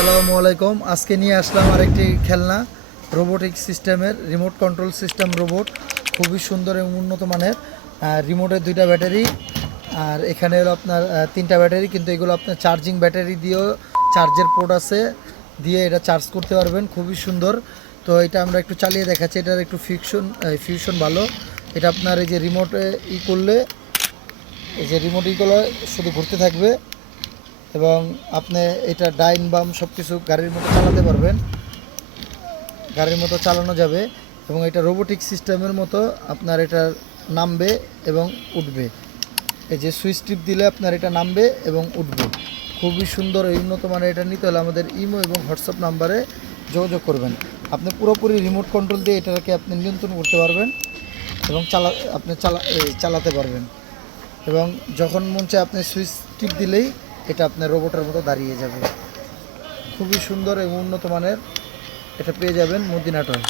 আসসালামু আলাইকুম। আজকে নিয়ে আসলাম আরেকটি খেলনা রোবোটিক সিস্টেমের রিমোট কন্ট্রোল সিস্টেম রোবট। খুবই সুন্দর এবং উন্নত মানের। রিমোটের 2টা ব্যাটারি, আর এখানে হলো আপনার 3টা ব্যাটারি, কিন্তু এগুলো আপনার চার্জিং ব্যাটারি দিয়েও চার্জের পোর্ট আছে, দিয়ে এটা চার্জ করতে পারবেন। খুবই সুন্দর। তো এটা আমরা একটু চালিয়ে দেখাচ্ছি। এটার একটু ফিউশন ভালো। এটা আপনার এই যে রিমোটে করলে, এই যে রিমোট করলে শুধু ঘুরতে থাকবে, এবং আপনি এটা ডাইন বাম সব কিছু গাড়ির মতো চালাতে পারবেন, গাড়ির মতো চালানো যাবে। এবং এটা রোবোটিক সিস্টেমের মতো আপনার এটা নামবে এবং উঠবে। এই যে সুইচ টিপ দিলে আপনার এটা নামবে এবং উঠবে। খুবই সুন্দর। এই উন্নত মানের এটা নিতে হলে আমাদের ইমো এবং হোয়াটসঅ্যাপ নাম্বারে যোগাযোগ করবেন। আপনি পুরোপুরি রিমোট কন্ট্রোল দিয়ে এটাকে আপনি নিয়ন্ত্রণ করতে পারবেন এবং চালাতে পারবেন। এবং যখন মন চায় আপনি সুইচ টিপ দিলেই এটা আপনার রোবটের মতো দাঁড়িয়ে যাবে। খুবই সুন্দর এবং উন্নত মানের এটা পেয়ে যাবেন মদিনা টয়।